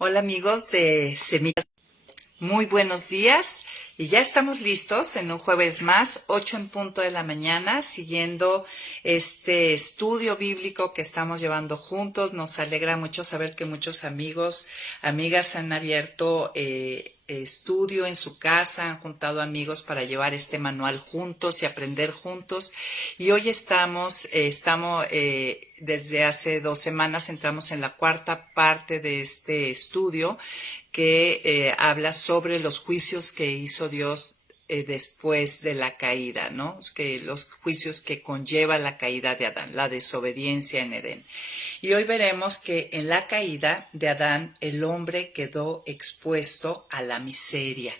Hola amigos de Semillas, muy buenos días y ya estamos listos en un jueves más, 8 en punto de la mañana, siguiendo este estudio bíblico que estamos llevando juntos. Nos alegra mucho saber que muchos amigos, amigas han abierto estudio en su casa, han juntado amigos para llevar este manual juntos y aprender juntos. Y hoy estamos desde hace 2 semanas entramos en la cuarta parte de este estudio que habla sobre los juicios que hizo Dios después de la caída, ¿no? Que los juicios que conlleva la caída de Adán, la desobediencia en Edén. Y hoy veremos que en la caída de Adán el hombre quedó expuesto a la miseria.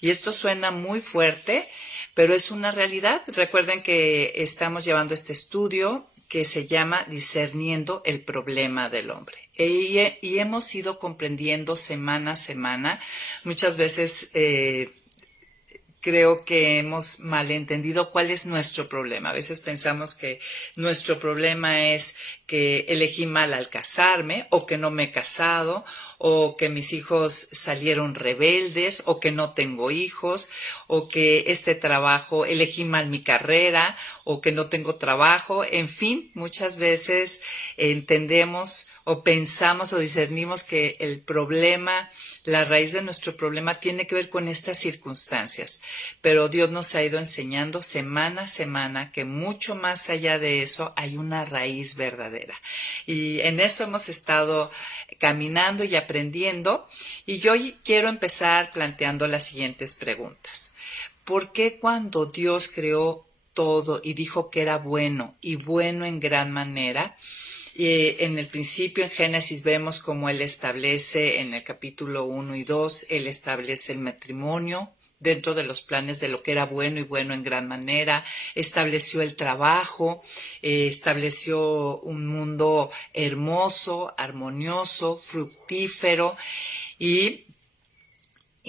Y esto suena muy fuerte, pero es una realidad. Recuerden que estamos llevando este estudio que se llama Discerniendo el problema del hombre. Y hemos ido comprendiendo semana a semana. Muchas veces creo que hemos malentendido cuál es nuestro problema. A veces pensamos que nuestro problema es que elegí mal al casarme, o que no me he casado, o que mis hijos salieron rebeldes, o que no tengo hijos, o que este trabajo, elegí mal mi carrera, o que no tengo trabajo. En fin, muchas veces entendemos o pensamos o discernimos que el problema, la raíz de nuestro problema tiene que ver con estas circunstancias. Pero Dios nos ha ido enseñando semana a semana que mucho más allá de eso hay una raíz verdadera. Y en eso hemos estado caminando y aprendiendo. Y yo hoy quiero empezar planteando las siguientes preguntas. ¿Por qué cuando Dios creó todo y dijo que era bueno y bueno en gran manera? En el principio, en Génesis, vemos cómo Él establece, en el capítulo 1 y 2, Él establece el matrimonio dentro de los planes de lo que era bueno y bueno en gran manera, estableció el trabajo, estableció un mundo hermoso, armonioso, fructífero. Y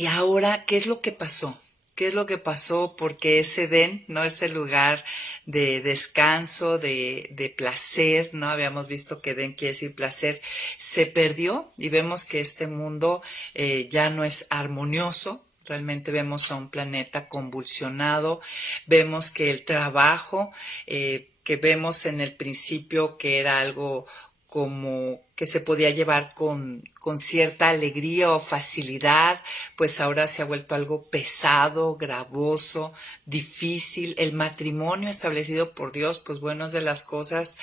ahora, ¿qué es lo que pasó? ¿Qué es lo que pasó? Porque ese Edén, ¿no? Ese lugar de descanso, de placer, ¿no? Habíamos visto que Edén quiere decir placer, se perdió y vemos que este mundo ya no es armonioso. Realmente vemos a un planeta convulsionado, vemos que el trabajo que vemos en el principio que era algo como que se podía llevar con cierta alegría o facilidad, pues ahora se ha vuelto algo pesado, gravoso, difícil. El matrimonio establecido por Dios, pues bueno, es de las cosas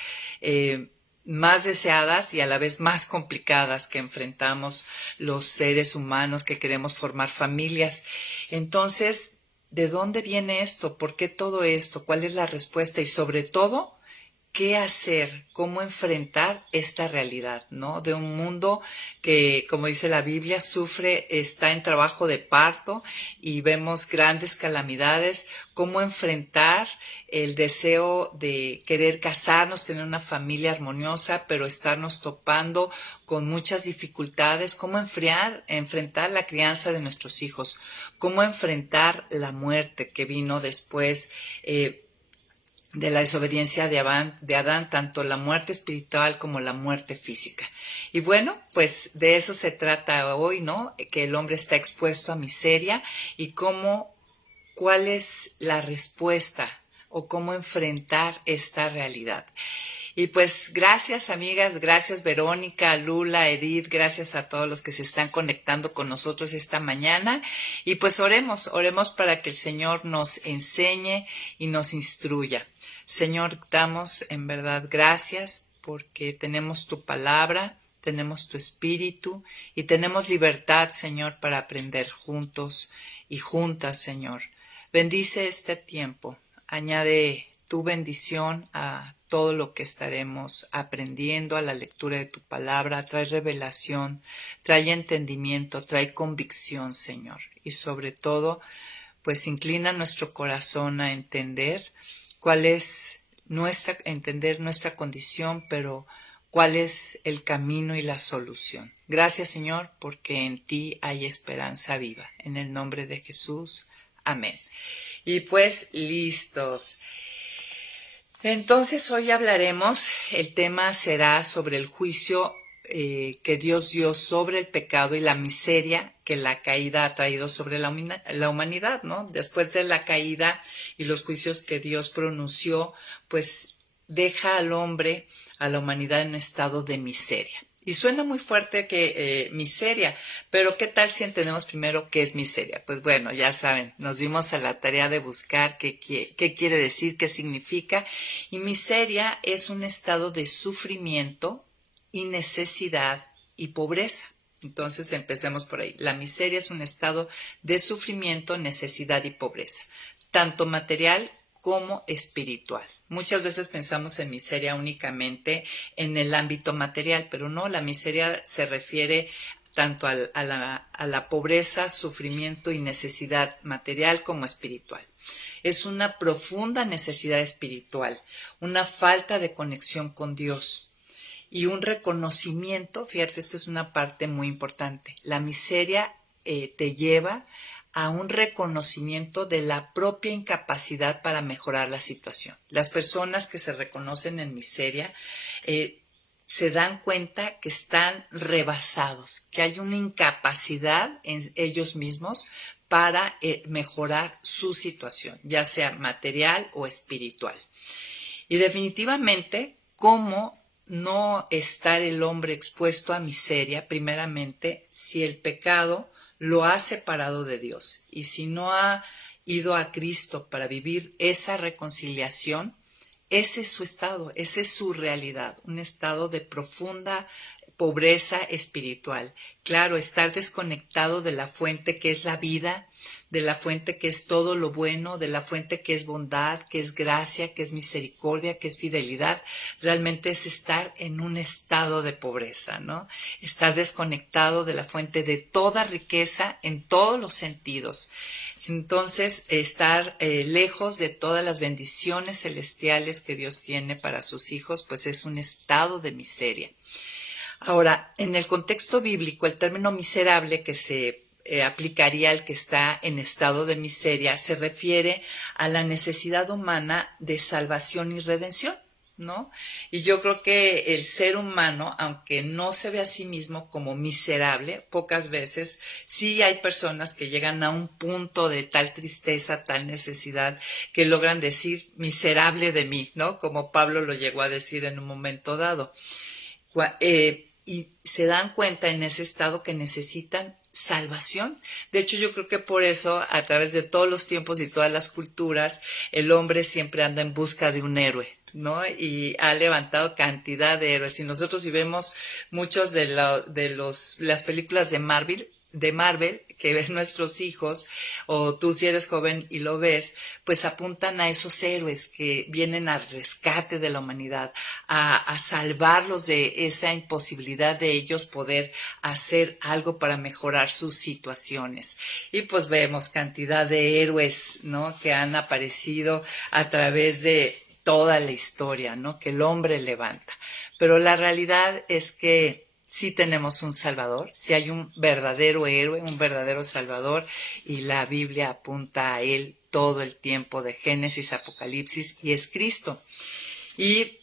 más deseadas y a la vez más complicadas que enfrentamos los seres humanos que queremos formar familias. Entonces, ¿de dónde viene esto? ¿Por qué todo esto? ¿Cuál es la respuesta? Y sobre todo, ¿qué hacer? ¿Cómo enfrentar esta realidad, ¿no? De un mundo que, como dice la Biblia, sufre, está en trabajo de parto y vemos grandes calamidades. ¿Cómo enfrentar el deseo de querer casarnos, tener una familia armoniosa, pero estarnos topando con muchas dificultades? ¿Cómo enfrentar la crianza de nuestros hijos? ¿Cómo enfrentar la muerte que vino después? De la desobediencia de Adán, tanto la muerte espiritual como la muerte física. Y bueno, pues de eso se trata hoy, ¿no? Que el hombre está expuesto a miseria y cuál es la respuesta o cómo enfrentar esta realidad. Y pues gracias amigas, gracias Verónica, Lula, Edith, gracias a todos los que se están conectando con nosotros esta mañana. Y pues oremos para que el Señor nos enseñe y nos instruya. Señor, damos en verdad gracias porque tenemos tu palabra, tenemos tu espíritu y tenemos libertad, Señor, para aprender juntos y juntas, Señor. Bendice este tiempo, añade tu bendición a todo lo que estaremos aprendiendo, a la lectura de tu palabra. Trae revelación, trae entendimiento, trae convicción, Señor. Y sobre todo, pues inclina nuestro corazón a entender entender nuestra condición, pero cuál es el camino y la solución. Gracias, Señor, porque en ti hay esperanza viva. En el nombre de Jesús. Amén. Y pues listos. Entonces hoy hablaremos, el tema será sobre el juicio que Dios dio sobre el pecado y la miseria que la caída ha traído sobre la humanidad, ¿no? Después de la caída y los juicios que Dios pronunció, pues deja al hombre, a la humanidad en un estado de miseria. Y suena muy fuerte que miseria, pero ¿qué tal si entendemos primero qué es miseria? Pues bueno, ya saben, nos dimos a la tarea de buscar qué quiere decir, qué significa. Y miseria es un estado de sufrimiento y necesidad y pobreza. Entonces empecemos por ahí. La miseria es un estado de sufrimiento, necesidad y pobreza, tanto material como espiritual. Muchas veces pensamos en miseria únicamente en el ámbito material, pero no, la miseria se refiere tanto a la pobreza, sufrimiento y necesidad material como espiritual. Es una profunda necesidad espiritual, una falta de conexión con Dios y un reconocimiento. Fíjate, esta es una parte muy importante. La miseria te lleva a un reconocimiento de la propia incapacidad para mejorar la situación. Las personas que se reconocen en miseria se dan cuenta que están rebasados, que hay una incapacidad en ellos mismos para mejorar su situación, ya sea material o espiritual. Y definitivamente, ¿cómo no estar el hombre expuesto a miseria? Primeramente, si el pecado lo ha separado de Dios y si no ha ido a Cristo para vivir esa reconciliación, ese es su estado, esa es su realidad, un estado de profunda pobreza espiritual. Claro, estar desconectado de la fuente que es la vida, de la fuente que es todo lo bueno, de la fuente que es bondad, que es gracia, que es misericordia, que es fidelidad, realmente es estar en un estado de pobreza, ¿no? Estar desconectado de la fuente de toda riqueza en todos los sentidos. Entonces, estar lejos de todas las bendiciones celestiales que Dios tiene para sus hijos, pues es un estado de miseria. Ahora, en el contexto bíblico, el término miserable que se aplicaría al que está en estado de miseria se refiere a la necesidad humana de salvación y redención, ¿no? Y yo creo que el ser humano, aunque no se ve a sí mismo como miserable, pocas veces sí hay personas que llegan a un punto de tal tristeza, tal necesidad, que logran decir miserable de mí, ¿no? Como Pablo lo llegó a decir en un momento dado. Y se dan cuenta en ese estado que necesitan salvación. De hecho, yo creo que por eso, a través de todos los tiempos y todas las culturas, el hombre siempre anda en busca de un héroe, ¿no? Y ha levantado cantidad de héroes. Y nosotros, si vemos muchos de las películas de Marvel que ven nuestros hijos, o tú si eres joven y lo ves, pues apuntan a esos héroes que vienen al rescate de la humanidad, a salvarlos de esa imposibilidad de ellos poder hacer algo para mejorar sus situaciones. Y pues vemos cantidad de héroes, ¿no? Que han aparecido a través de toda la historia, ¿no? Que el hombre levanta. Pero la realidad es que sí tenemos un Salvador, sí hay un verdadero héroe, un verdadero Salvador, y la Biblia apunta a él todo el tiempo, de Génesis a Apocalipsis, y es Cristo. Y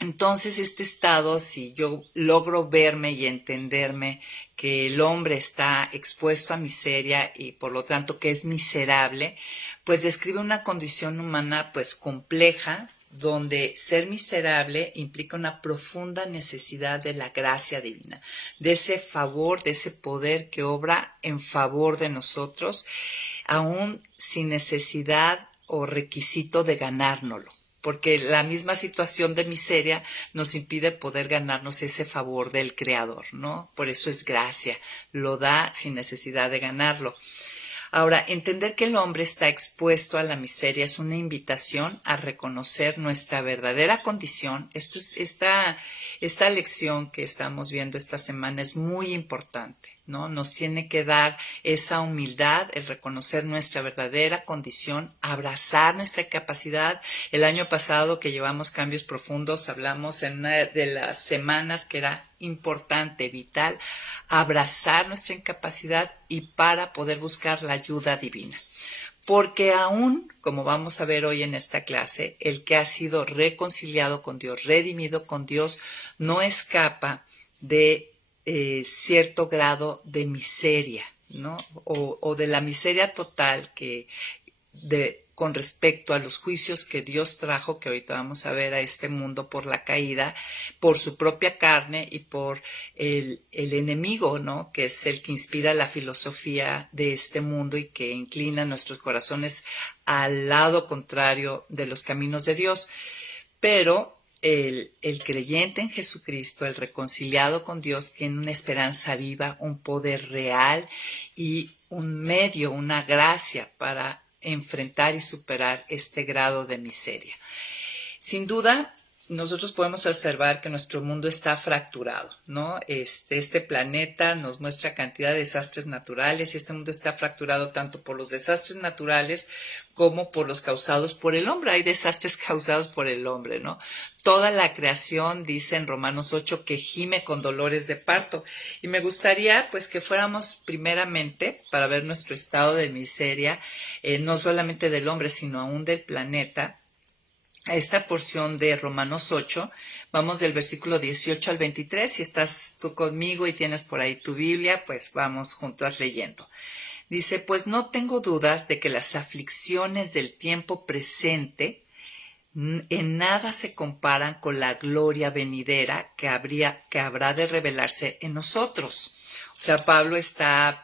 entonces este estado, si yo logro verme y entenderme que el hombre está expuesto a miseria y por lo tanto que es miserable, pues describe una condición humana pues compleja, donde ser miserable implica una profunda necesidad de la gracia divina, de ese favor, de ese poder que obra en favor de nosotros, aún sin necesidad o requisito de ganárnoslo, porque la misma situación de miseria nos impide poder ganarnos ese favor del Creador, ¿no? Por eso es gracia, lo da sin necesidad de ganarlo. Ahora, entender que el hombre está expuesto a la miseria es una invitación a reconocer nuestra verdadera condición. Esta lección que estamos viendo esta semana es muy importante, ¿no? Nos tiene que dar esa humildad, el reconocer nuestra verdadera condición, abrazar nuestra capacidad. El año pasado que llevamos cambios profundos, hablamos en una de las semanas que era importante, vital, abrazar nuestra incapacidad y para poder buscar la ayuda divina. Porque aún, como vamos a ver hoy en esta clase, el que ha sido reconciliado con Dios, redimido con Dios, no escapa de cierto grado de miseria, ¿no? O de la miseria total con respecto a los juicios que Dios trajo, que ahorita vamos a ver, a este mundo por la caída, por su propia carne y por el enemigo, ¿no? Que es el que inspira la filosofía de este mundo y que inclina nuestros corazones al lado contrario de los caminos de Dios. Pero el creyente en Jesucristo, el reconciliado con Dios, tiene una esperanza viva, un poder real y un medio, una gracia para enfrentar y superar este grado de miseria. Sin duda, nosotros podemos observar que nuestro mundo está fracturado, ¿no? Este planeta nos muestra cantidad de desastres naturales y este mundo está fracturado tanto por los desastres naturales como por los causados por el hombre. Hay desastres causados por el hombre, ¿no? Toda la creación, dice en Romanos 8, que gime con dolores de parto. Y me gustaría, pues, que fuéramos primeramente, para ver nuestro estado de miseria, no solamente del hombre, sino aún del planeta, a esta porción de Romanos 8, vamos del versículo 18 al 23. Si estás tú conmigo y tienes por ahí tu Biblia, pues vamos juntos leyendo. Dice, pues no tengo dudas de que las aflicciones del tiempo presente en nada se comparan con la gloria venidera que habrá de revelarse en nosotros. O sea, Pablo está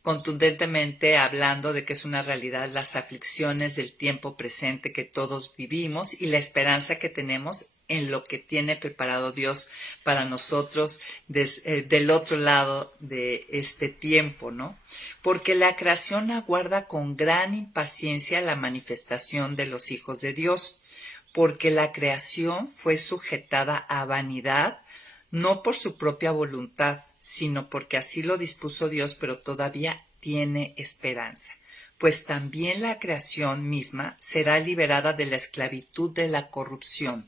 contundentemente hablando de que es una realidad las aflicciones del tiempo presente que todos vivimos y la esperanza que tenemos en lo que tiene preparado Dios para nosotros del otro lado de este tiempo, ¿no? Porque la creación aguarda con gran impaciencia la manifestación de los hijos de Dios, porque la creación fue sujetada a vanidad, no por su propia voluntad, sino porque así lo dispuso Dios, pero todavía tiene esperanza. Pues también la creación misma será liberada de la esclavitud de la corrupción,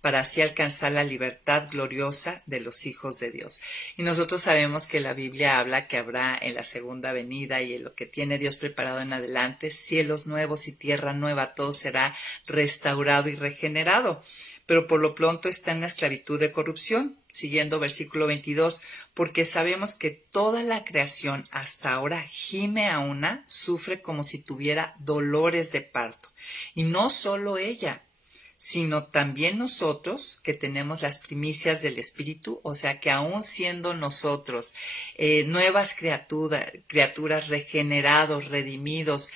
para así alcanzar la libertad gloriosa de los hijos de Dios. Y nosotros sabemos que la Biblia habla que habrá en la segunda venida y en lo que tiene Dios preparado en adelante, cielos nuevos y tierra nueva, todo será restaurado y regenerado. Pero por lo pronto está en la esclavitud de corrupción, siguiendo versículo 22, porque sabemos que toda la creación hasta ahora gime a una, sufre como si tuviera dolores de parto. Y no solo ella, sino también nosotros que tenemos las primicias del Espíritu, o sea que aún siendo nosotros nuevas criaturas regenerados, redimidos,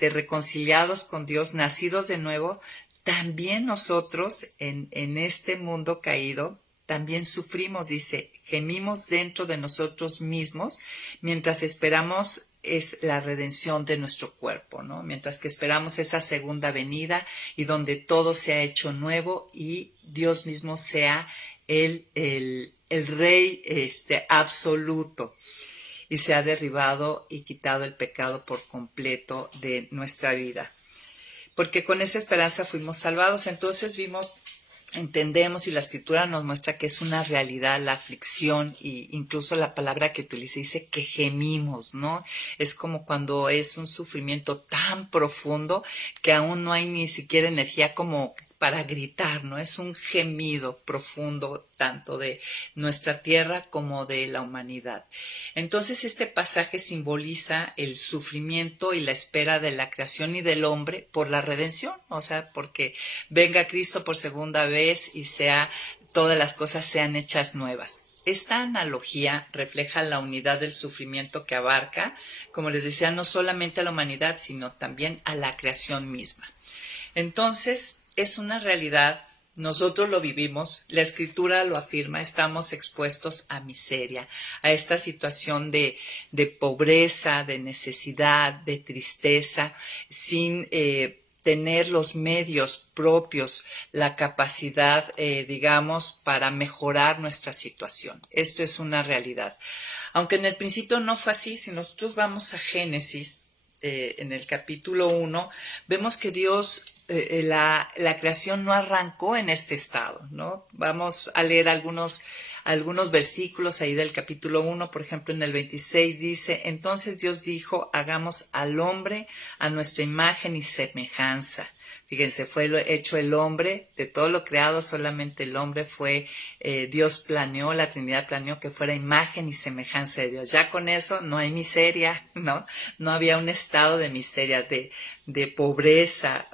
reconciliados con Dios, nacidos de nuevo, también nosotros en este mundo caído, también sufrimos, dice, gemimos dentro de nosotros mismos mientras esperamos es la redención de nuestro cuerpo, ¿no? Mientras que esperamos esa segunda venida y donde todo se ha hecho nuevo y Dios mismo sea el Rey absoluto y se ha derribado y quitado el pecado por completo de nuestra vida. Porque con esa esperanza fuimos salvados. Entonces entendemos y la escritura nos muestra que es una realidad la aflicción y incluso la palabra que utiliza dice que gemimos, ¿no? Es como cuando es un sufrimiento tan profundo que aún no hay ni siquiera energía como para gritar, ¿no? Es un gemido profundo tanto de nuestra tierra como de la humanidad. Entonces este pasaje simboliza el sufrimiento y la espera de la creación y del hombre por la redención, o sea, porque venga Cristo por segunda vez y todas las cosas sean hechas nuevas. Esta analogía refleja la unidad del sufrimiento que abarca, como les decía, no solamente a la humanidad, sino también a la creación misma. Entonces, es una realidad, nosotros lo vivimos, la escritura lo afirma, estamos expuestos a miseria, a esta situación de pobreza, de necesidad, de tristeza, sin tener los medios propios, la capacidad, digamos, para mejorar nuestra situación. Esto es una realidad. Aunque en el principio no fue así, si nosotros vamos a Génesis, en el capítulo 1, vemos que Dios la creación no arrancó en este estado, ¿no? Vamos a leer algunos versículos ahí del capítulo 1, por ejemplo, en el 26 dice, entonces Dios dijo, hagamos al hombre a nuestra imagen y semejanza. Fíjense, fue hecho el hombre, de todo lo creado solamente el hombre fue, Dios planeó, la Trinidad planeó que fuera imagen y semejanza de Dios. Ya con eso no hay miseria, ¿no? No había un estado de miseria, de pobreza,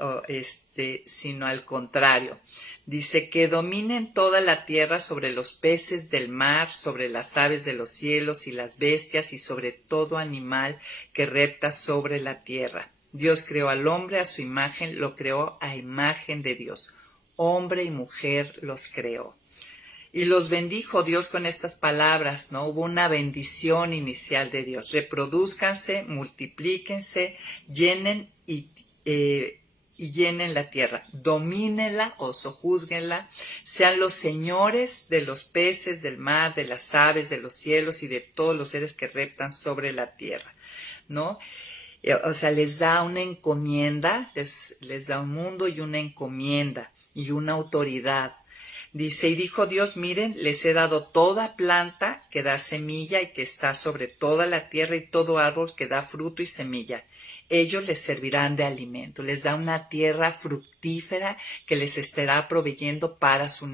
sino al contrario. Dice que dominen toda la tierra sobre los peces del mar, sobre las aves de los cielos y las bestias y sobre todo animal que repta sobre la tierra. Dios creó al hombre a su imagen, lo creó a imagen de Dios. Hombre y mujer los creó. Y los bendijo Dios con estas palabras, ¿no? Hubo una bendición inicial de Dios. Reprodúzcanse, multiplíquense, llenen y llenen la tierra. Domínenla o sojúzguenla. Sean los señores de los peces, del mar, de las aves, de los cielos y de todos los seres que reptan sobre la tierra, ¿no? O sea, les da una encomienda, les da un mundo y una encomienda y una autoridad. Dice, y dijo Dios, miren, les he dado toda planta que da semilla y que está sobre toda la tierra y todo árbol que da fruto y semilla. Ellos les servirán de alimento. Les da una tierra fructífera que les estará proveyendo para sus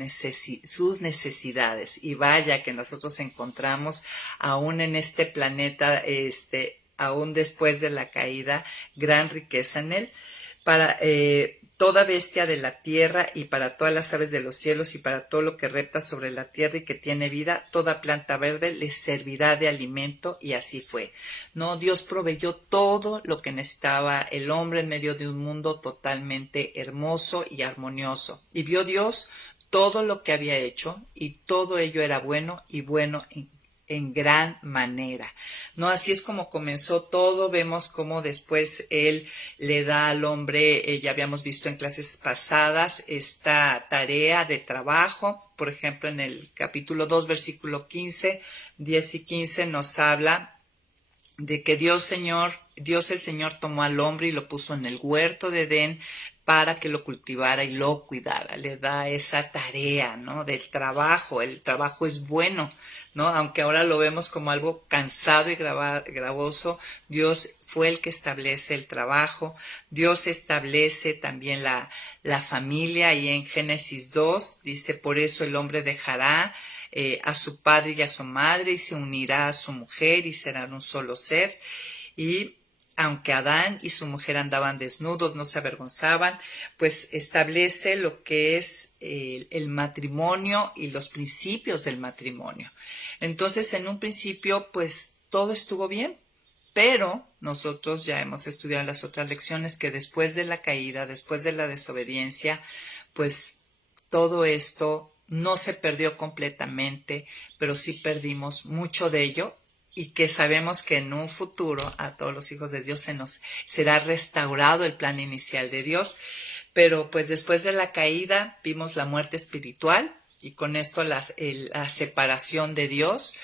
necesidades. Y vaya que nosotros encontramos aún en este planeta, aún después de la caída, gran riqueza en él, para toda bestia de la tierra y para todas las aves de los cielos y para todo lo que repta sobre la tierra y que tiene vida, toda planta verde les servirá de alimento, y así fue. No, Dios proveyó todo lo que necesitaba el hombre en medio de un mundo totalmente hermoso y armonioso. Y vio Dios todo lo que había hecho y todo ello era bueno y bueno en gran manera, ¿no? Así es como comenzó todo. Vemos cómo después él le da al hombre, ya habíamos visto en clases pasadas, esta tarea de trabajo. Por ejemplo, en el capítulo 2, versículo 15, 10 y 15 nos habla de que Dios el Señor tomó al hombre y lo puso en el huerto de Edén para que lo cultivara y lo cuidara. Le da esa tarea, ¿no? Del trabajo. El trabajo es bueno, ¿no? Aunque ahora lo vemos como algo cansado y gravoso, Dios fue el que establece el trabajo. Dios establece también la familia, y en Génesis 2 dice, por eso el hombre dejará a su padre y a su madre y se unirá a su mujer y serán un solo ser. Y aunque Adán y su mujer andaban desnudos, no se avergonzaban, pues establece lo que es el matrimonio y los principios del matrimonio. Entonces, en un principio, pues todo estuvo bien, pero nosotros ya hemos estudiado en las otras lecciones que después de la caída, después de la desobediencia, pues todo esto no se perdió completamente, pero sí perdimos mucho de ello, y que sabemos que en un futuro a todos los hijos de Dios se nos será restaurado el plan inicial de Dios. Pero pues después de la caída vimos la muerte espiritual, y con esto la separación de Dios,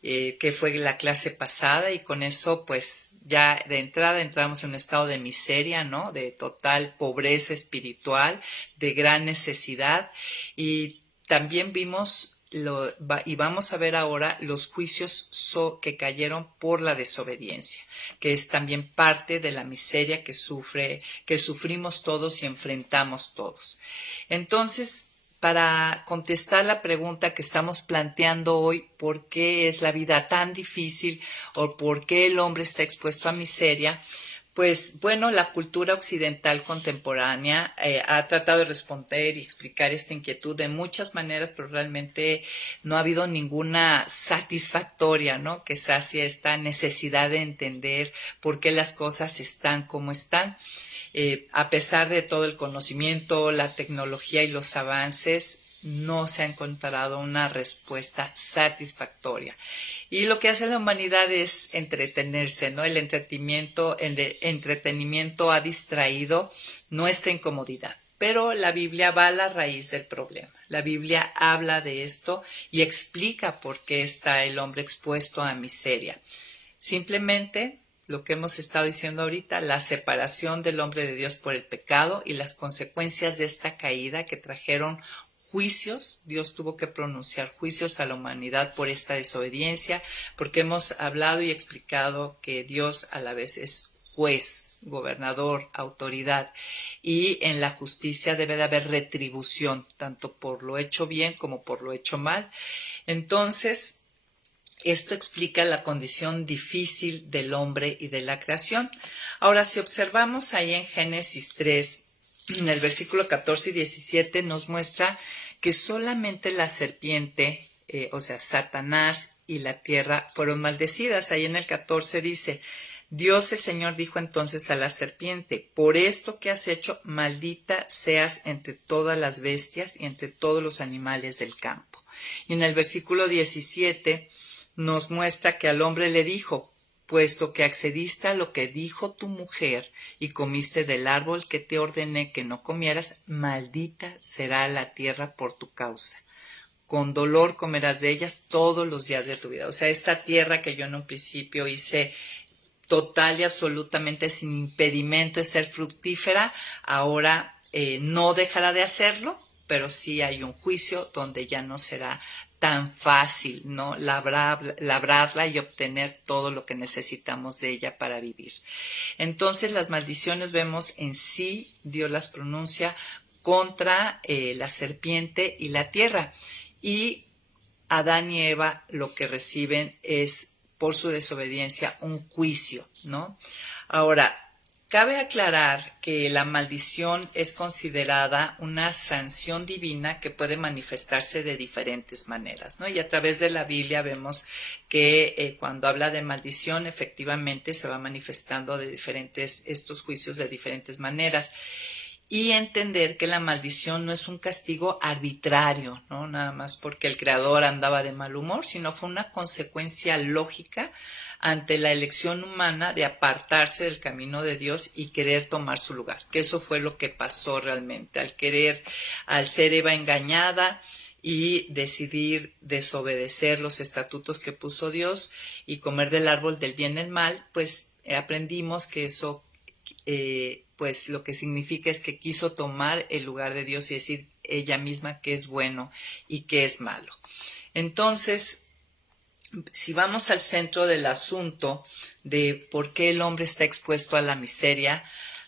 que fue la clase pasada, y con eso pues ya de entrada entramos en un estado de miseria, ¿no? De total pobreza espiritual, de gran necesidad. Y también vimos y vamos a ver ahora los juicios que cayeron por la desobediencia, que es también parte de la miseria que sufrimos todos y enfrentamos todos. Entonces, para contestar la pregunta que estamos planteando hoy, ¿por qué es la vida tan difícil o por qué el hombre está expuesto a miseria? Pues bueno, la cultura occidental contemporánea ha tratado de responder y explicar esta inquietud de muchas maneras, pero realmente no ha habido ninguna satisfactoria, ¿no? Que sacie esta necesidad de entender por qué las cosas están como están. A pesar de todo el conocimiento, la tecnología y los avances, no se ha encontrado una respuesta satisfactoria. Y lo que hace la humanidad es entretenerse, ¿no? El entretenimiento ha distraído nuestra incomodidad. Pero la Biblia va a la raíz del problema. La Biblia habla de esto y explica por qué está el hombre expuesto a miseria. Simplemente lo que hemos estado diciendo ahorita, la separación del hombre de Dios por el pecado y las consecuencias de esta caída que trajeron juicios. Dios tuvo que pronunciar juicios a la humanidad por esta desobediencia, porque hemos hablado y explicado que Dios a la vez es juez, gobernador, autoridad, y en la justicia debe de haber retribución, tanto por lo hecho bien como por lo hecho mal. Entonces, esto explica la condición difícil del hombre y de la creación. Ahora, si observamos ahí en Génesis 3, en el versículo 14 y 17, nos muestra que solamente la serpiente, o sea, Satanás y la tierra fueron maldecidas. Ahí en el 14 dice: Dios el Señor dijo entonces a la serpiente: por esto que has hecho, maldita seas entre todas las bestias y entre todos los animales del campo. Y en el versículo 17 nos muestra que al hombre le dijo: puesto que accediste a lo que dijo tu mujer y comiste del árbol que te ordené que no comieras, maldita será la tierra por tu causa. Con dolor comerás de ellas todos los días de tu vida. O sea, esta tierra que yo en un principio hice total y absolutamente sin impedimento de ser fructífera, ahora no dejará de hacerlo, pero sí hay un juicio donde ya no será tan fácil, ¿no? Labrarla y obtener todo lo que necesitamos de ella para vivir. Entonces las maldiciones, vemos, en sí Dios las pronuncia contra la serpiente y la tierra, y Adán y Eva lo que reciben es, por su desobediencia, un juicio, ¿no? Ahora, cabe aclarar que la maldición es considerada una sanción divina que puede manifestarse de diferentes maneras, ¿no? Y a través de la Biblia vemos que cuando habla de maldición, efectivamente se va manifestando de estos juicios de diferentes maneras. Y entender que la maldición no es un castigo arbitrario, ¿no? Nada más porque el creador andaba de mal humor, sino fue una consecuencia lógica ante la elección humana de apartarse del camino de Dios y querer tomar su lugar, que eso fue lo que pasó realmente, al ser Eva engañada y decidir desobedecer los estatutos que puso Dios y comer del árbol del bien y el mal, pues aprendimos que eso pues lo que significa es que quiso tomar el lugar de Dios y decir ella misma qué es bueno y qué es malo. Entonces, si vamos al centro del asunto de por qué el hombre está expuesto a la miseria,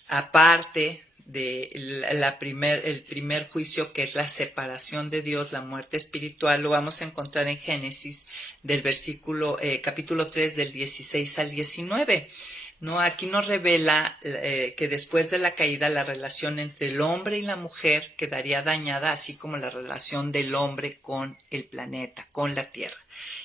aparte de el primer juicio, que es la separación de Dios, la muerte espiritual, lo vamos a encontrar en Génesis del capítulo 3 del 16 al 19. No, aquí nos revela que después de la caída la relación entre el hombre y la mujer quedaría dañada, así como la relación del hombre con el planeta, con la tierra.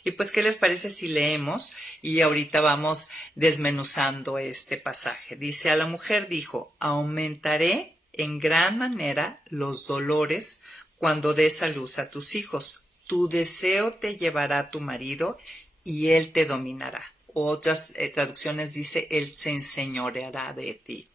Y pues, ¿qué les parece si leemos? Y ahorita vamos desmenuzando este pasaje. Dice: a la mujer dijo: aumentaré en gran manera los dolores cuando des a luz a tus hijos. Tu deseo te llevará a tu marido y él te dominará. Otras traducciones dice: él se enseñoreará de ti.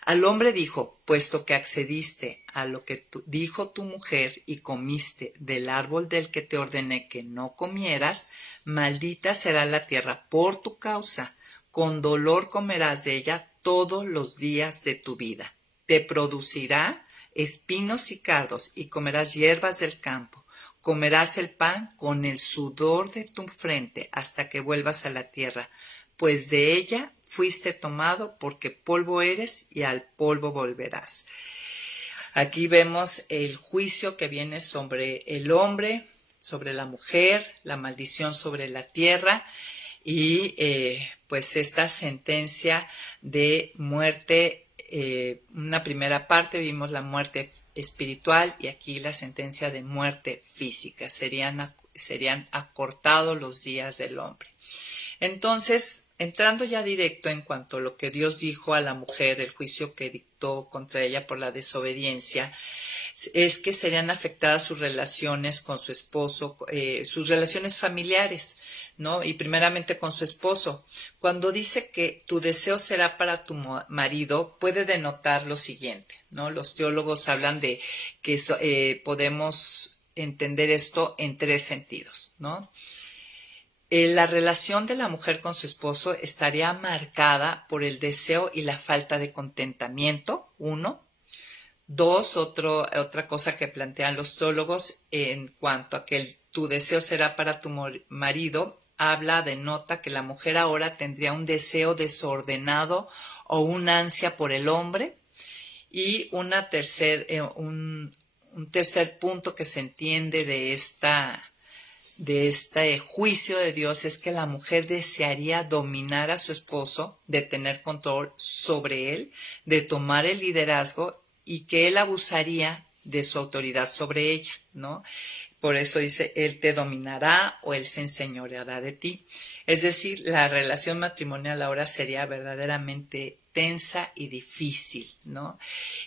Al hombre dijo: puesto que accediste a lo que dijo tu mujer y comiste del árbol del que te ordené que no comieras, maldita será la tierra por tu causa. Con dolor comerás de ella todos los días de tu vida. Te producirá espinos y cardos y comerás hierbas del campo. Comerás el pan con el sudor de tu frente hasta que vuelvas a la tierra, pues de ella fuiste tomado, porque polvo eres y al polvo volverás. Aquí vemos el juicio que viene sobre el hombre, sobre la mujer, la maldición sobre la tierra y pues esta sentencia de muerte. Una primera parte vimos la muerte espiritual y aquí la sentencia de muerte física. Serían acortados los días del hombre. Entonces, entrando ya directo en cuanto a lo que Dios dijo a la mujer, el juicio que dictó contra ella por la desobediencia, es que serían afectadas sus relaciones con su esposo, sus relaciones familiares, ¿no? Y primeramente con su esposo. Cuando dice que tu deseo será para tu marido, puede denotar lo siguiente, ¿no? Los teólogos hablan de que podemos entender esto en tres sentidos, ¿no? La relación de la mujer con su esposo estaría marcada por el deseo y la falta de contentamiento, uno. Dos, otra cosa que plantean los teólogos en cuanto a que tu deseo será para tu marido, denota que la mujer ahora tendría un deseo desordenado o un ansia por el hombre. Y un tercer punto que se entiende de este juicio de Dios es que la mujer desearía dominar a su esposo, de tener control sobre él, de tomar el liderazgo y que él abusaría de su autoridad sobre ella, ¿no? Por eso dice, él te dominará o él se enseñoreará de ti. Es decir, la relación matrimonial ahora sería verdaderamente tensa y difícil, ¿no?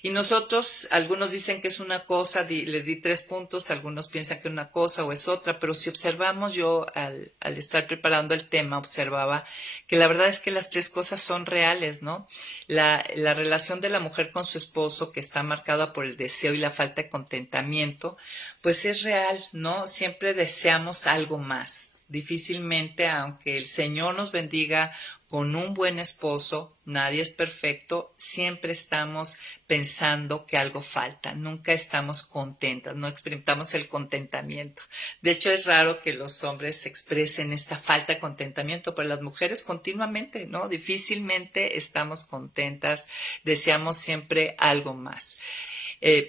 Y nosotros, algunos dicen que es una cosa, les di 3 puntos, algunos piensan que una cosa o es otra, pero si observamos, yo al estar preparando el tema, observaba que la verdad es que las 3 cosas son reales, ¿no? La relación de la mujer con su esposo, que está marcada por el deseo y la falta de contentamiento, pues es real, ¿no? Siempre deseamos algo más. Difícilmente, aunque el Señor nos bendiga con un buen esposo, nadie es perfecto, siempre estamos pensando que algo falta, nunca estamos contentas, no experimentamos el contentamiento. De hecho, es raro que los hombres expresen esta falta de contentamiento, pero las mujeres continuamente, ¿no? Difícilmente estamos contentas, deseamos siempre algo más.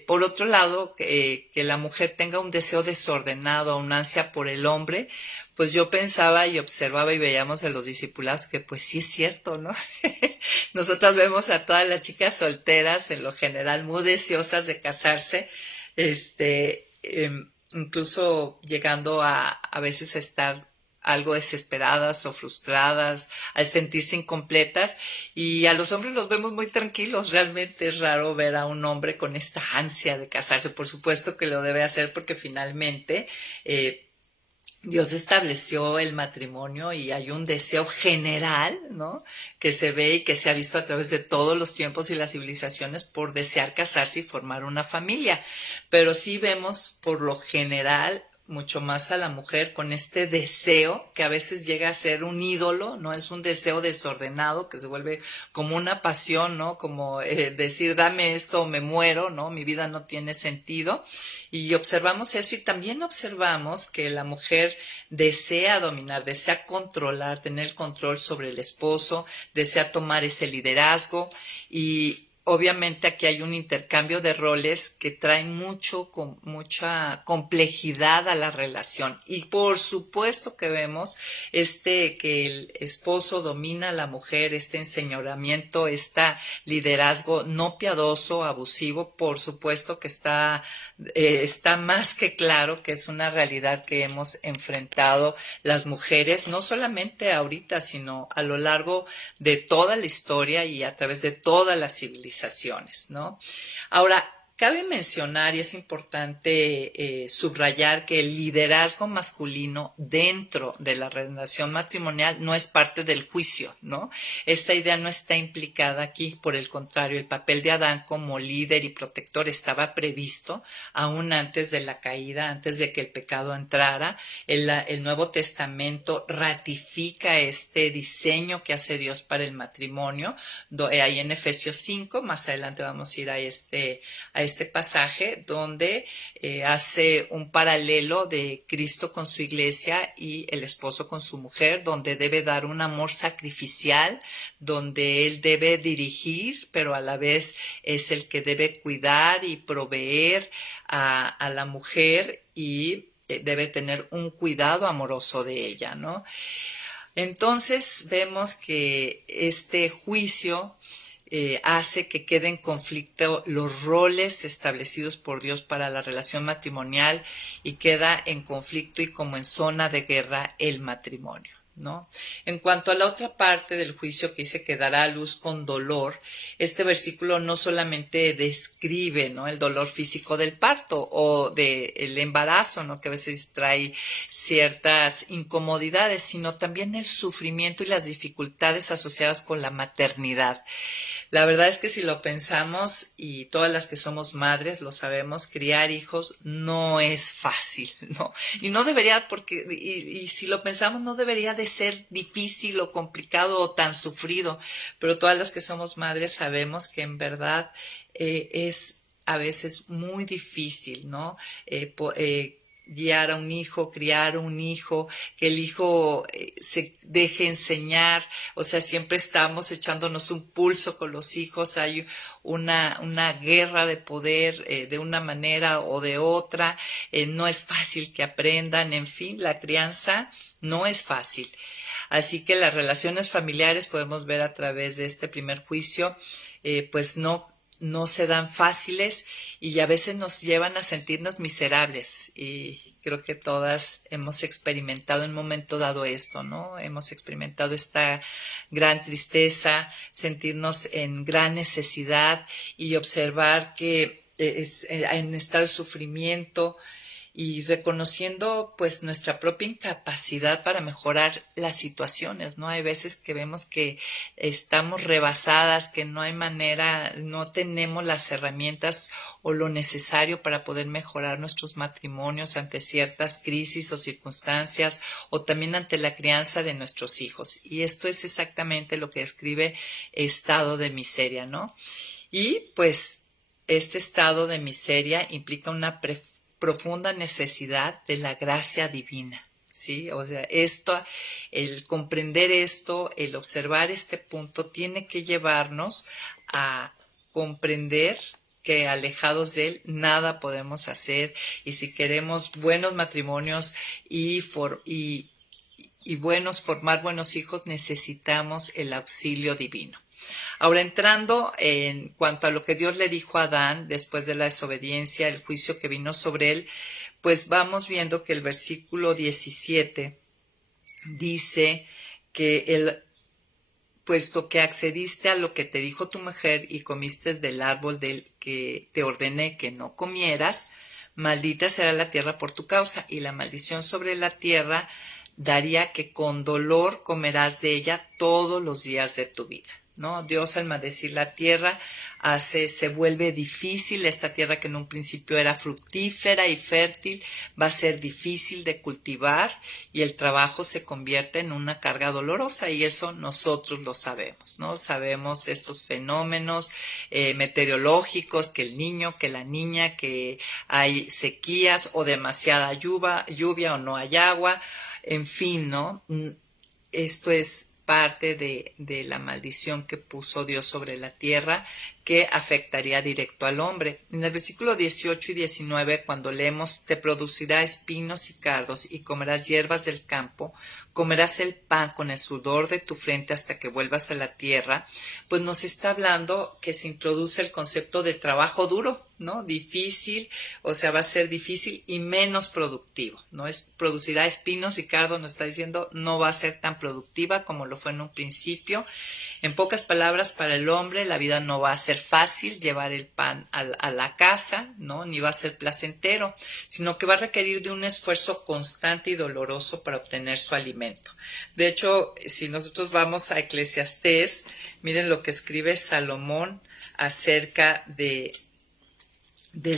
Por otro lado, que la mujer tenga un deseo desordenado, una ansia por el hombre, pues yo pensaba y observaba y veíamos a los discipulados que pues sí es cierto, ¿no? Nosotras vemos a todas las chicas solteras, en lo general muy deseosas de casarse, incluso llegando a veces a estar algo desesperadas o frustradas, al sentirse incompletas, y a los hombres los vemos muy tranquilos. Realmente es raro ver a un hombre con esta ansia de casarse. Por supuesto que lo debe hacer porque finalmente Dios estableció el matrimonio y hay un deseo general, ¿no? Que se ve y que se ha visto a través de todos los tiempos y las civilizaciones por desear casarse y formar una familia. Pero sí vemos por lo general mucho más a la mujer con este deseo que a veces llega a ser un ídolo, ¿no? Es un deseo desordenado que se vuelve como una pasión, ¿no? Como decir, dame esto o me muero, ¿no? Mi vida no tiene sentido. Y observamos eso y también observamos que la mujer desea dominar, desea controlar, tener el control sobre el esposo, desea tomar ese liderazgo y obviamente aquí hay un intercambio de roles que trae mucha complejidad a la relación. Y por supuesto que vemos que el esposo domina a la mujer, este enseñoramiento, este liderazgo no piadoso, abusivo, por supuesto que está más que claro que es una realidad que hemos enfrentado las mujeres, no solamente ahorita, sino a lo largo de toda la historia y a través de todas las civilizaciones, ¿no? Ahora, cabe mencionar y es importante subrayar que el liderazgo masculino dentro de la relación matrimonial no es parte del juicio, ¿no? Esta idea no está implicada aquí, por el contrario, el papel de Adán como líder y protector estaba previsto aún antes de la caída, antes de que el pecado entrara. El Nuevo Testamento ratifica este diseño que hace Dios para el matrimonio, ahí en Efesios 5, más adelante vamos a ir a este pasaje donde hace un paralelo de Cristo con su iglesia y el esposo con su mujer, donde debe dar un amor sacrificial, donde él debe dirigir, pero a la vez es el que debe cuidar y proveer a la mujer y debe tener un cuidado amoroso de ella, ¿no? Entonces vemos que este juicio hace que quede en conflicto los roles establecidos por Dios para la relación matrimonial y queda en conflicto y como en zona de guerra el matrimonio, ¿no? En cuanto a la otra parte del juicio que dice que dará a luz con dolor, este versículo no solamente describe, ¿no?, el dolor físico del parto o del embarazo, ¿no?, que a veces trae ciertas incomodidades, sino también el sufrimiento y las dificultades asociadas con la maternidad. La verdad es que si lo pensamos, y todas las que somos madres lo sabemos, criar hijos no es fácil, ¿no? Y no debería, y si lo pensamos, no debería de ser difícil o complicado o tan sufrido, pero todas las que somos madres sabemos que en verdad es a veces muy difícil, ¿no? guiar a un hijo, criar a un hijo, que el hijo se deje enseñar, o sea, siempre estamos echándonos un pulso con los hijos, hay una guerra de poder de una manera o de otra, no es fácil que aprendan, en fin, la crianza no es fácil. Así que las relaciones familiares podemos ver a través de este primer juicio, pues no se dan fáciles y a veces nos llevan a sentirnos miserables y creo que todas hemos experimentado en un momento dado esto, ¿no? Hemos experimentado esta gran tristeza, sentirnos en gran necesidad y observar que es en estado de sufrimiento y reconociendo pues nuestra propia incapacidad para mejorar las situaciones, ¿no? Hay veces que vemos que estamos rebasadas, que no hay manera, no tenemos las herramientas o lo necesario para poder mejorar nuestros matrimonios ante ciertas crisis o circunstancias o también ante la crianza de nuestros hijos. Y esto es exactamente lo que describe estado de miseria, ¿no? Y pues este estado de miseria implica una profunda necesidad de la gracia divina, ¿sí? O sea, el comprender esto, el observar este punto, tiene que llevarnos a comprender que alejados de él nada podemos hacer y si queremos buenos matrimonios y formar buenos hijos, necesitamos el auxilio divino. Ahora entrando en cuanto a lo que Dios le dijo a Adán después de la desobediencia, el juicio que vino sobre él, pues vamos viendo que el versículo 17 dice que puesto que accediste a lo que te dijo tu mujer y comiste del árbol del que te ordené que no comieras, maldita será la tierra por tu causa y la maldición sobre la tierra daría que con dolor comerás de ella todos los días de tu vida, ¿no? Dios al maldecir la tierra se vuelve difícil, esta tierra que en un principio era fructífera y fértil va a ser difícil de cultivar y el trabajo se convierte en una carga dolorosa y eso nosotros lo sabemos, ¿no? Sabemos de estos fenómenos meteorológicos, que el niño, que la niña, que hay sequías o demasiada lluvia o no hay agua, en fin, ¿no? Esto es parte de la maldición que puso Dios sobre la tierra que afectaría directo al hombre. En el versículo 18 y 19, cuando leemos, te producirá espinos y cardos y comerás hierbas del campo, comerás el pan con el sudor de tu frente hasta que vuelvas a la tierra, pues nos está hablando que se introduce el concepto de trabajo duro, ¿no? Difícil, o sea, va a ser difícil y menos productivo, ¿no? Producirá espinos y cardos, nos está diciendo, no va a ser tan productiva como lo fue en un principio. En pocas palabras, para el hombre la vida no va a ser fácil llevar el pan a la casa, ¿no? Ni va a ser placentero, sino que va a requerir de un esfuerzo constante y doloroso para obtener su alimento. De hecho, si nosotros vamos a Eclesiastés, miren lo que escribe Salomón acerca del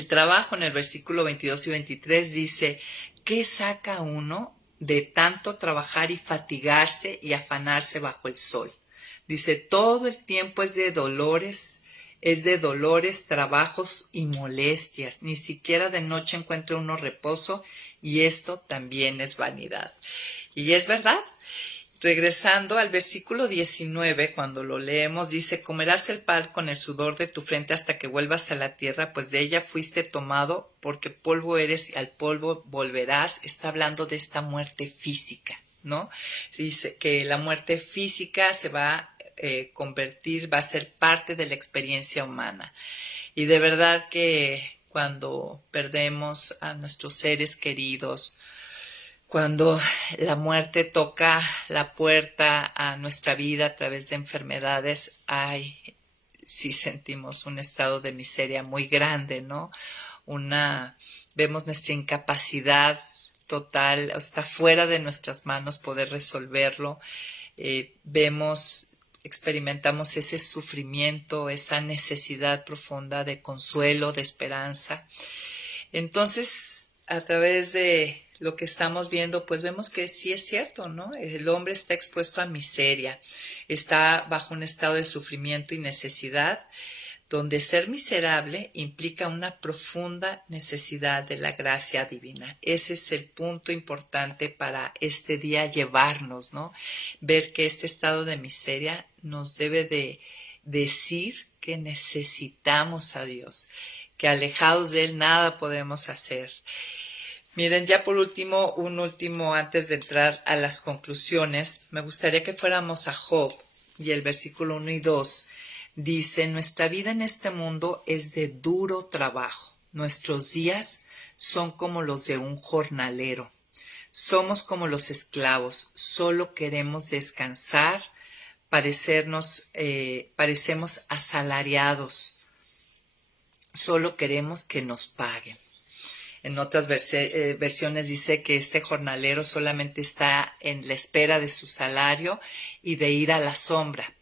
trabajo en el versículo 22 y 23, dice, ¿qué saca uno de tanto trabajar y fatigarse y afanarse bajo el sol? Dice, todo el tiempo es de dolores, trabajos y molestias. Ni siquiera de noche encuentra uno reposo y esto también es vanidad. Y es verdad. Regresando al versículo 19, cuando lo leemos, dice, comerás el pan con el sudor de tu frente hasta que vuelvas a la tierra, pues de ella fuiste tomado, porque polvo eres y al polvo volverás. Está hablando de esta muerte física, ¿no? Dice que la muerte física se va a convertir, va a ser parte de la experiencia humana. Y de verdad que cuando perdemos a nuestros seres queridos, cuando la muerte toca la puerta a nuestra vida a través de enfermedades, sí sentimos un estado de miseria muy grande, ¿no? Vemos nuestra incapacidad total, está fuera de nuestras manos poder resolverlo. Experimentamos ese sufrimiento, esa necesidad profunda de consuelo, de esperanza. Entonces, a través de lo que estamos viendo, pues vemos que sí es cierto, ¿no? El hombre está expuesto a miseria, está bajo un estado de sufrimiento y necesidad, donde ser miserable implica una profunda necesidad de la gracia divina. Ese es el punto importante para este día llevarnos, ¿no? Ver que este estado de miseria nos debe de decir que necesitamos a Dios, que alejados de Él nada podemos hacer. Miren, ya por último, antes de entrar a las conclusiones, me gustaría que fuéramos a Job y el versículo 1 y 2. Dice, nuestra vida en este mundo es de duro trabajo. Nuestros días son como los de un jornalero. Somos como los esclavos. Solo queremos descansar. Parecemos asalariados. Solo queremos que nos paguen. En otras versiones dice que este jornalero solamente está en la espera de su salario y de ir a la sombra.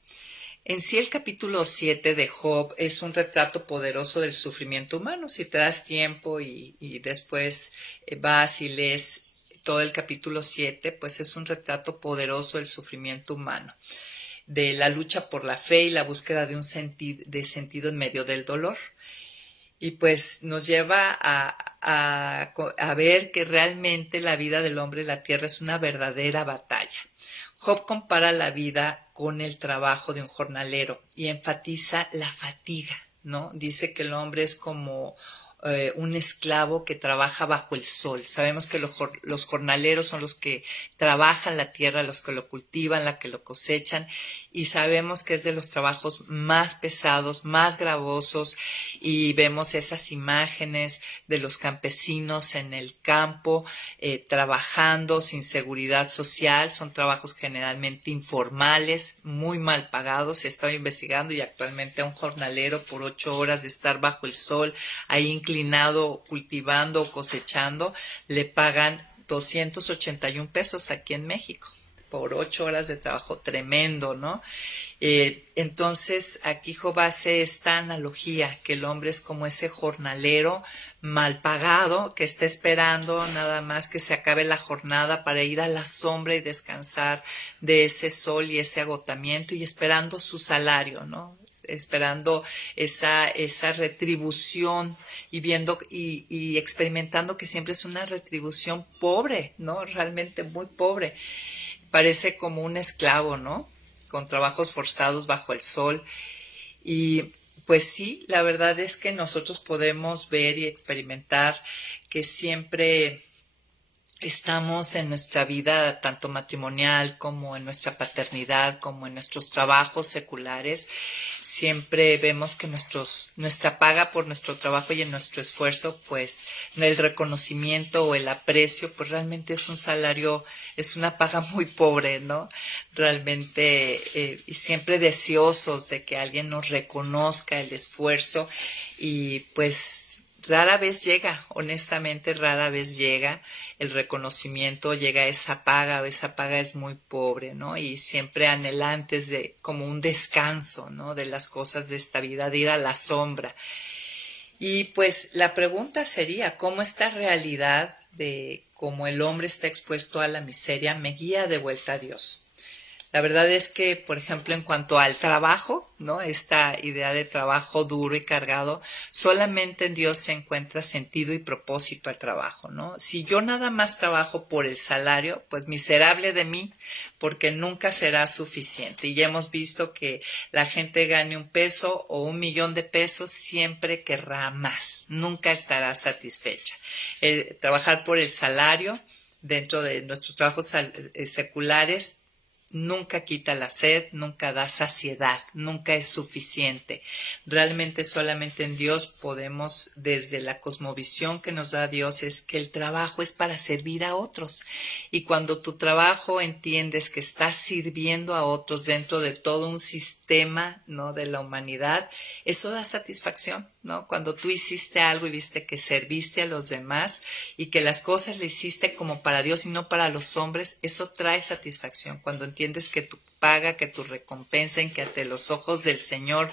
En sí, el capítulo 7 de Job es un retrato poderoso del sufrimiento humano. Si te das tiempo y después vas y lees todo el capítulo 7, pues es un retrato poderoso del sufrimiento humano, de la lucha por la fe y la búsqueda de un sentido en medio del dolor. Y pues nos lleva a ver que realmente la vida del hombre en la tierra es una verdadera batalla. Job compara la vida con el trabajo de un jornalero y enfatiza la fatiga, ¿no? Dice que el hombre es como un esclavo que trabaja bajo el sol. Sabemos que los jornaleros son los que trabajan la tierra, los que lo cultivan, los que lo cosechan, y sabemos que es de los trabajos más pesados, más gravosos, y vemos esas imágenes de los campesinos en el campo trabajando sin seguridad social. Son trabajos generalmente informales, muy mal pagados. He estado investigando y actualmente a un jornalero por 8 horas de estar bajo el sol, ahí inclinado, cultivando o cosechando, le pagan 281 pesos aquí en México por 8 horas de trabajo. Tremendo, ¿no? Entonces aquí Job hace esta analogía, que el hombre es como ese jornalero mal pagado que está esperando nada más que se acabe la jornada para ir a la sombra y descansar de ese sol y ese agotamiento, y esperando su salario, ¿no? Esperando esa retribución, y viendo y experimentando que siempre es una retribución pobre, ¿no? Realmente muy pobre. Parece como un esclavo, ¿no? Con trabajos forzados bajo el sol. Y pues sí, la verdad es que nosotros podemos ver y experimentar que siempre estamos en nuestra vida, tanto matrimonial como en nuestra paternidad, como en nuestros trabajos seculares, siempre vemos que nuestra paga por nuestro trabajo y en nuestro esfuerzo, pues el reconocimiento o el aprecio, pues realmente es un salario, es una paga muy pobre, ¿no? Realmente, y siempre deseosos de que alguien nos reconozca el esfuerzo, y pues rara vez llega, honestamente rara vez llega el reconocimiento, llega esa paga, o esa paga es muy pobre, ¿no? Y siempre anhelantes de como un descanso, ¿no? De las cosas de esta vida, de ir a la sombra. Y pues la pregunta sería, ¿cómo esta realidad de cómo el hombre está expuesto a la miseria me guía de vuelta a Dios? La verdad es que, por ejemplo, en cuanto al trabajo, ¿no? Esta idea de trabajo duro y cargado, solamente en Dios se encuentra sentido y propósito al trabajo, ¿no? Si yo nada más trabajo por el salario, pues miserable de mí, porque nunca será suficiente. Y ya hemos visto que la gente gane 1 peso o 1 millón de pesos, siempre querrá más, nunca estará satisfecha. Trabajar por el salario dentro de nuestros trabajos seculares nunca quita la sed, nunca da saciedad, nunca es suficiente. Realmente solamente en Dios podemos, desde la cosmovisión que nos da Dios, es que el trabajo es para servir a otros. Y cuando tu trabajo entiendes que estás sirviendo a otros dentro de todo un sistema, ¿no? De la humanidad, eso da satisfacción, ¿no? Cuando tú hiciste algo y viste que serviste a los demás y que las cosas le hiciste como para Dios y no para los hombres, eso trae satisfacción. Cuando entiendes que tu paga, que tu recompensa, en que ante los ojos del Señor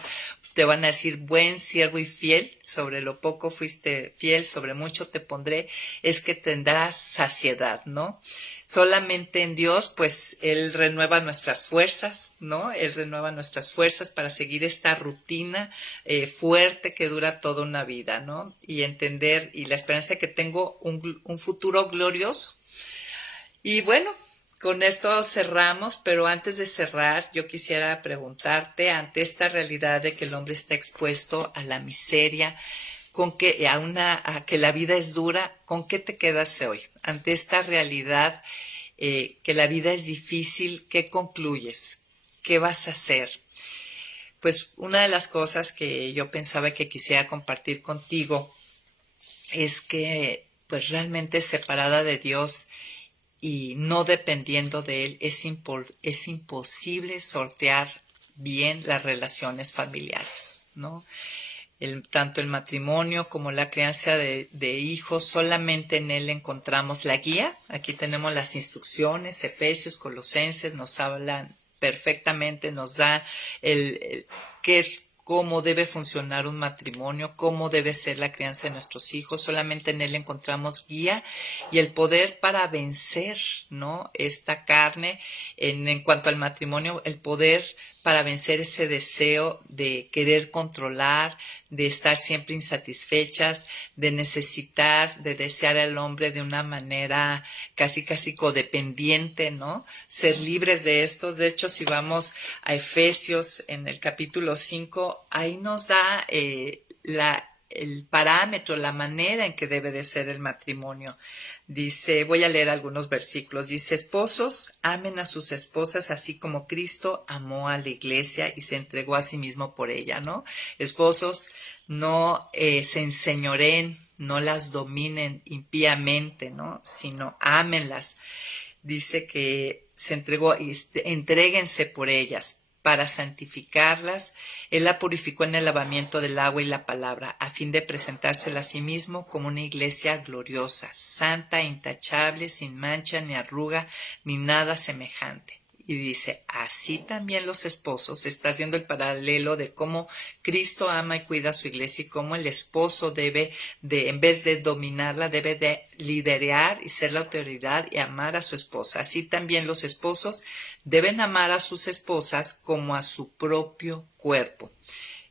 te van a decir, buen siervo y fiel, sobre lo poco fuiste fiel, sobre mucho te pondré, es que tendrás saciedad, ¿no? Solamente en Dios, pues Él renueva nuestras fuerzas, ¿no? Él renueva nuestras fuerzas para seguir esta rutina fuerte que dura toda una vida, ¿no? Y entender, y la esperanza de que tengo un futuro glorioso. Y bueno, con esto cerramos, pero antes de cerrar, yo quisiera preguntarte, ante esta realidad de que el hombre está expuesto a la miseria, a que la vida es dura, ¿con qué te quedas hoy? Ante esta realidad que la vida es difícil, ¿qué concluyes? ¿Qué vas a hacer? Pues una de las cosas que yo pensaba que quisiera compartir contigo es que pues realmente separada de Dios y no dependiendo de Él es imposible sortear bien las relaciones familiares, ¿no? Tanto el matrimonio como la crianza de hijos, solamente en Él encontramos la guía. Aquí tenemos las instrucciones, Efesios, Colosenses, nos hablan perfectamente, nos da qué es, cómo debe funcionar un matrimonio, cómo debe ser la crianza de nuestros hijos. Solamente en Él encontramos guía y el poder para vencer, ¿no? Esta carne. En cuanto al matrimonio, el poder para vencer ese deseo de querer controlar, de estar siempre insatisfechas, de necesitar, de desear al hombre de una manera casi codependiente, ¿no? Ser libres de esto. De hecho, si vamos a Efesios en el capítulo 5, ahí nos da el parámetro, la manera en que debe de ser el matrimonio. Dice, voy a leer algunos versículos. Dice, esposos, amen a sus esposas así como Cristo amó a la iglesia y se entregó a sí mismo por ella, ¿no? Esposos, no se enseñoreen, no las dominen impíamente, ¿no? Sino ámenlas. Dice que se entregó, entréguense por ellas para santificarlas. Él la purificó en el lavamiento del agua y la palabra, a fin de presentársela a sí mismo como una iglesia gloriosa, santa, intachable, sin mancha, ni arruga, ni nada semejante. Y dice, así también los esposos, está haciendo el paralelo de cómo Cristo ama y cuida a su iglesia y cómo el esposo debe de, en vez de dominarla, debe de liderar y ser la autoridad y amar a su esposa. Así también los esposos deben amar a sus esposas como a su propio cuerpo.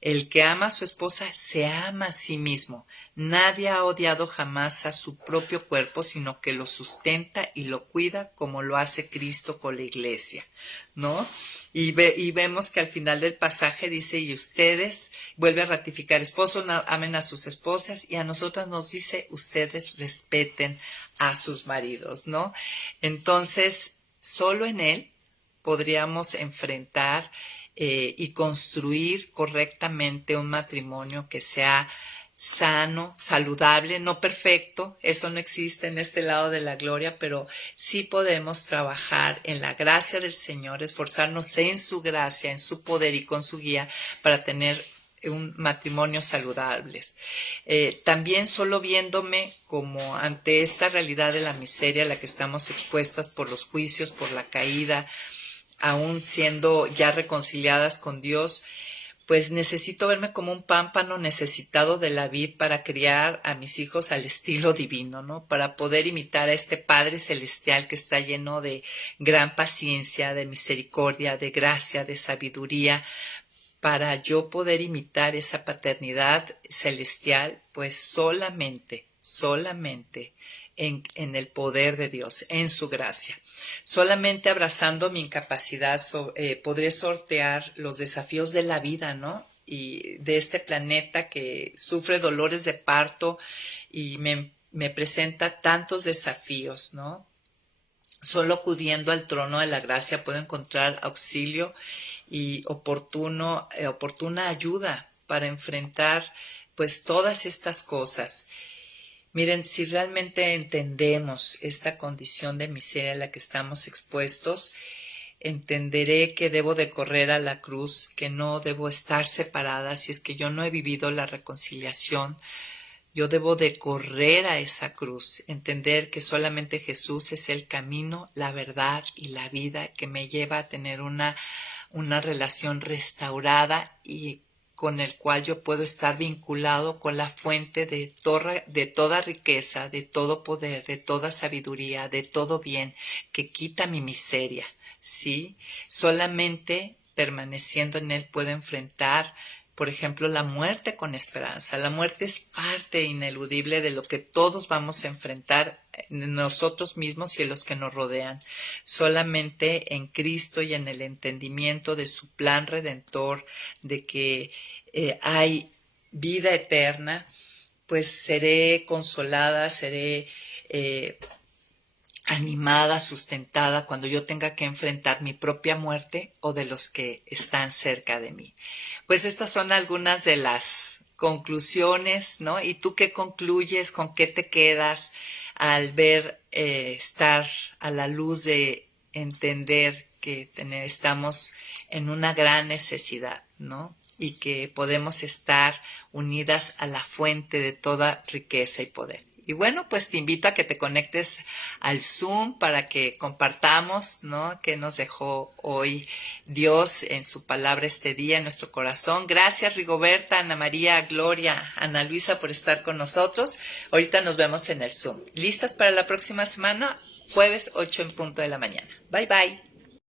El que ama a su esposa se ama a sí mismo. Nadie ha odiado jamás a su propio cuerpo, sino que lo sustenta y lo cuida como lo hace Cristo con la iglesia, ¿no? Y vemos que al final del pasaje dice, y ustedes, vuelve a ratificar, esposos amen a sus esposas, y a nosotras nos dice, ustedes respeten a sus maridos, ¿no? Entonces, solo en Él podríamos enfrentar y construir correctamente un matrimonio que sea sano, saludable, no perfecto, eso no existe en este lado de la gloria, pero sí podemos trabajar en la gracia del Señor, esforzarnos en su gracia, en su poder y con su guía para tener un matrimonio saludables. También solo viéndome como ante esta realidad de la miseria a la que estamos expuestas por los juicios, por la caída, aún siendo ya reconciliadas con Dios, pues necesito verme como un pámpano necesitado de la vid para criar a mis hijos al estilo divino, ¿no? Para poder imitar a este Padre Celestial que está lleno de gran paciencia, de misericordia, de gracia, de sabiduría, para yo poder imitar esa paternidad celestial, pues solamente en el poder de Dios, en su gracia. Solamente abrazando mi incapacidad podré sortear los desafíos de la vida, ¿no? Y de este planeta que sufre dolores de parto y me presenta tantos desafíos, ¿no? Solo acudiendo al trono de la gracia puedo encontrar auxilio y oportuna ayuda para enfrentar pues todas estas cosas. Miren, si realmente entendemos esta condición de miseria a la que estamos expuestos, entenderé que debo de correr a la cruz, que no debo estar separada si es que yo no he vivido la reconciliación Yo debo de correr a esa cruz, entender que solamente Jesús es el camino, la verdad y la vida que me lleva a tener una relación restaurada y con el cual yo puedo estar vinculado con la fuente de toda riqueza, de todo poder, de toda sabiduría, de todo bien, que quita mi miseria, ¿sí? Solamente permaneciendo en Él puedo enfrentar, por ejemplo, la muerte con esperanza. La muerte es parte ineludible de lo que todos vamos a enfrentar nosotros mismos y en los que nos rodean. Solamente en Cristo y en el entendimiento de su plan redentor, de que hay vida eterna, pues seré consolada, seré animada, sustentada cuando yo tenga que enfrentar mi propia muerte o de los que están cerca de mí. Pues estas son algunas de las conclusiones, ¿no? ¿Y tú qué concluyes? ¿Con qué te quedas al ver estar a la luz de entender que estamos en una gran necesidad, ¿no? Y que podemos estar unidas a la fuente de toda riqueza y poder. Y bueno, pues te invito a que te conectes al Zoom para que compartamos, ¿no? Que nos dejó hoy Dios en su palabra este día en nuestro corazón. Gracias, Rigoberta, Ana María, Gloria, Ana Luisa por estar con nosotros. Ahorita nos vemos en el Zoom. ¿Listas para la próxima semana? Jueves 8 en punto de la mañana. Bye, bye.